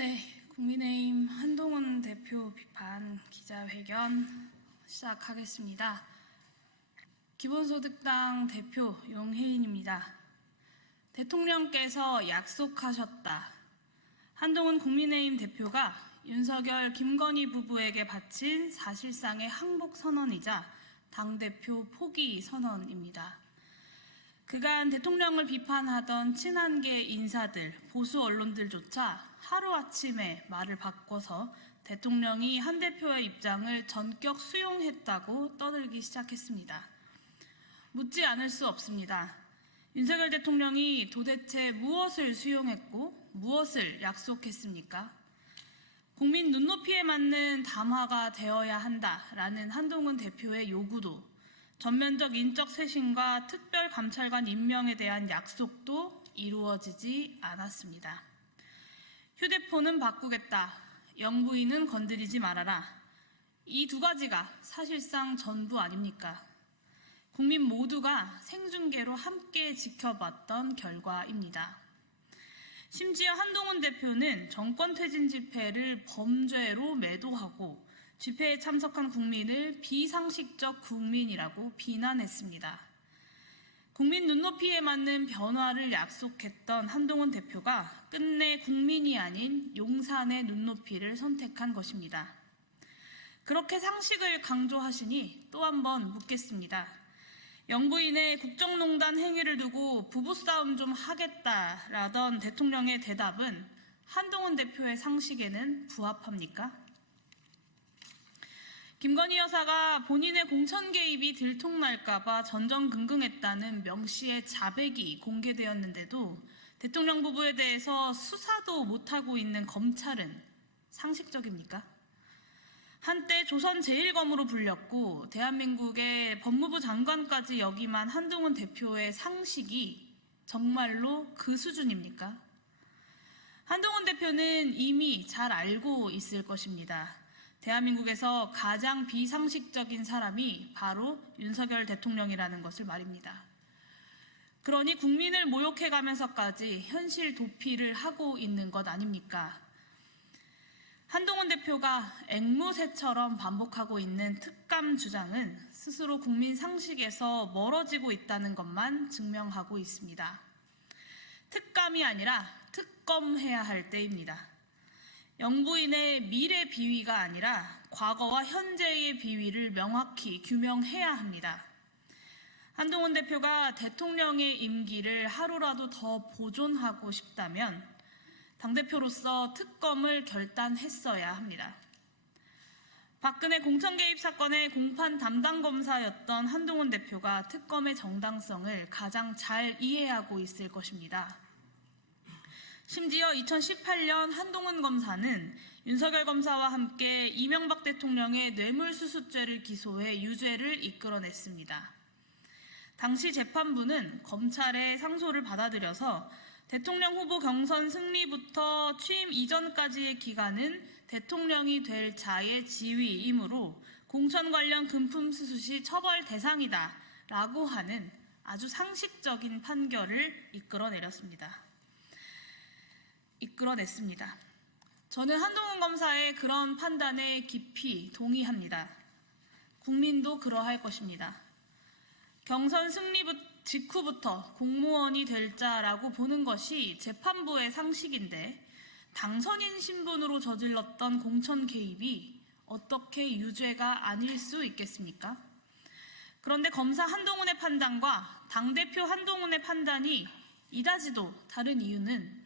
네, 국민의힘 한동훈 대표 비판 기자회견 시작하겠습니다. 기본소득당 대표 용혜인입니다. 대통령께서 약속하셨다. 한동훈 국민의힘 대표가 윤석열, 김건희 부부에게 바친 사실상의 항복 선언이자 당대표 포기 선언입니다. 그간 대통령을 비판하던 친한계 인사들, 보수 언론들조차 하루아침에 말을 바꿔서 대통령이 한 대표의 입장을 전격 수용했다고 떠들기 시작했습니다. 묻지 않을 수 없습니다. 윤석열 대통령이 도대체 무엇을 수용했고 무엇을 약속했습니까? 국민 눈높이에 맞는 담화가 되어야 한다라는 한동훈 대표의 요구도, 전면적 인적 쇄신과 특별감찰관 임명에 대한 약속도 이루어지지 않았습니다. 휴대폰은 바꾸겠다. 영부인은 건드리지 말아라. 이 두 가지가 사실상 전부 아닙니까? 국민 모두가 생중계로 함께 지켜봤던 결과입니다. 심지어 한동훈 대표는 정권퇴진 집회를 범죄로 매도하고 집회에 참석한 국민을 비상식적 국민이라고 비난했습니다. 국민 눈높이에 맞는 변화를 약속했던 한동훈 대표가 끝내 국민이 아닌 용산의 눈높이를 선택한 것입니다. 그렇게 상식을 강조하시니 또 한 번 묻겠습니다. 영부인의 국정농단 행위를 두고 부부싸움 좀 하겠다라던 대통령의 대답은 한동훈 대표의 상식에는 부합합니까? 김건희 여사가 본인의 공천 개입이 들통날까봐 전전긍긍했다는 명시의 자백이 공개되었는데도 대통령 부부에 대해서 수사도 못하고 있는 검찰은 상식적입니까? 한때 조선 제1검으로 불렸고 대한민국의 법무부 장관까지 역임한 한동훈 대표의 상식이 정말로 그 수준입니까? 한동훈 대표는 이미 잘 알고 있을 것입니다. 대한민국에서 가장 비상식적인 사람이 바로 윤석열 대통령이라는 것을 말입니다. 그러니 국민을 모욕해가면서까지 현실 도피를 하고 있는 것 아닙니까? 한동훈 대표가 앵무새처럼 반복하고 있는 특감 주장은 스스로 국민 상식에서 멀어지고 있다는 것만 증명하고 있습니다. 특감이 아니라 특검해야 할 때입니다. 영부인의 미래 비위가 아니라 과거와 현재의 비위를 명확히 규명해야 합니다. 한동훈 대표가 대통령의 임기를 하루라도 더 보존하고 싶다면 당대표로서 특검을 결단했어야 합니다. 박근혜 공천 개입 사건의 공판 담당 검사였던 한동훈 대표가 특검의 정당성을 가장 잘 이해하고 있을 것입니다. 심지어 2018년 한동훈 검사는 윤석열 검사와 함께 이명박 대통령의 뇌물수수죄를 기소해 유죄를 이끌어냈습니다. 당시 재판부는 검찰의 상소를 받아들여서 대통령 후보 경선 승리부터 취임 이전까지의 기간은 대통령이 될 자의 지위이므로 공천 관련 금품수수 시 처벌 대상이다 라고 하는 아주 상식적인 판결을 이끌어냈습니다. 저는 한동훈 검사의 그런 판단에 깊이 동의합니다. 국민도 그러할 것입니다. 경선 승리 직후부터 공무원이 될 자라고 보는 것이 재판부의 상식인데 당선인 신분으로 저질렀던 공천 개입이 어떻게 유죄가 아닐 수 있겠습니까? 그런데 검사 한동훈의 판단과 당대표 한동훈의 판단이 이다지도 다른 이유는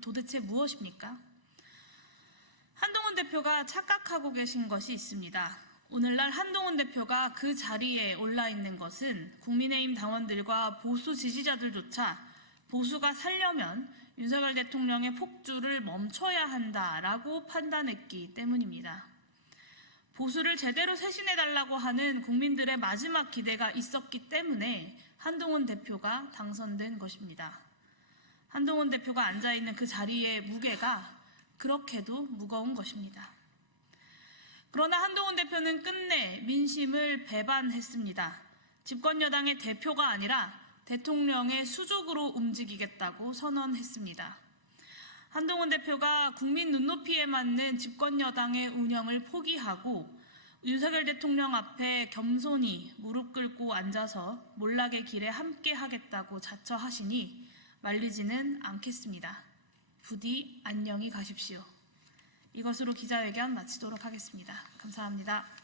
도대체 무엇입니까? 한동훈 대표가 착각하고 계신 것이 있습니다. 오늘날 한동훈 대표가 그 자리에 올라 있는 것은 국민의힘 당원들과 보수 지지자들조차 보수가 살려면 윤석열 대통령의 폭주를 멈춰야 한다라고 판단했기 때문입니다. 보수를 제대로 쇄신해달라고 하는 국민들의 마지막 기대가 있었기 때문에 한동훈 대표가 당선된 것입니다. 한동훈 대표가 앉아있는 그 자리의 무게가 그렇게도 무거운 것입니다. 그러나 한동훈 대표는 끝내 민심을 배반했습니다. 집권여당의 대표가 아니라 대통령의 수족으로 움직이겠다고 선언했습니다. 한동훈 대표가 국민 눈높이에 맞는 집권 여당의 운영을 포기하고 윤석열 대통령 앞에 겸손히 무릎 꿇고 앉아서 몰락의 길에 함께 하겠다고 자처하시니 말리지는 않겠습니다. 부디 안녕히 가십시오. 이것으로 기자회견 마치도록 하겠습니다. 감사합니다.